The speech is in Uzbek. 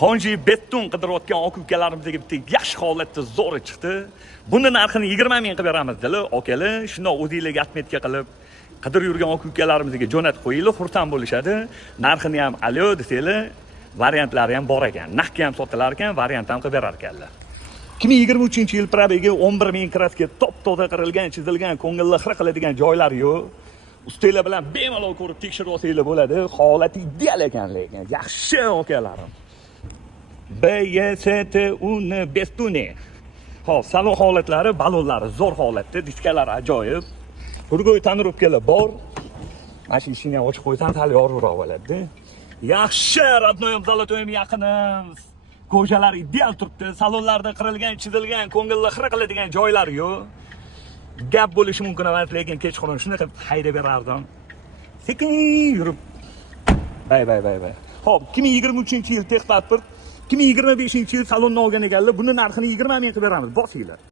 Xonji beton qidirayotgan oq ukalarimizga bitta yaxshi holatda zo'ri chiqdi. Buni narxini 20 ming qilib beramiz dedilar. Okalar, shundoq o'zingizlarga atmetga qilib qidirib yurgan oq ukalarimizga jo'natib qo'yinglar, xursand bo'lishadi. Narxini ham alo desanglar, variantlari ham bor ekan. Naqdga ham sotilar ekan, variant ham qilib berar ekanlar. 2023-yil probegi 11 ming kraska top-toza qirilgan, chizilgan, ko'ngilni xira qiladigan joylari yo'q. Ustinglar bilan bemalol ko'rib tekshirib olsanglar bo'ladi. Holati ideal ekan lekin. Yaxshi okalarim. BYSTUN Bestune. Hop, salon holatlari, balonlari zo'r holatda, diskalari ajoyib. Burgo'y tanirubkalar bor. Mana shu ishini ham ochib qo'ysam, hali yorug'roq bo'ladi. Yaxshi, Radnoyim Zolotoyim yaqinimiz. Ko'chalar ideal turibdi. Salonlarda qirilgan, chizilgan, ko'ngilni xira qiladigan joylari yo'q. Gap bo'lishi mumkin emas, lekin kechqurun shuni qilib haydab berardim. Sekin yurib. Bay. Hop, 2023-yil textadbir, 2025-yil salonni olgan ekanlar. Buni narxini 20 ming qilib beramiz. Bosinglar.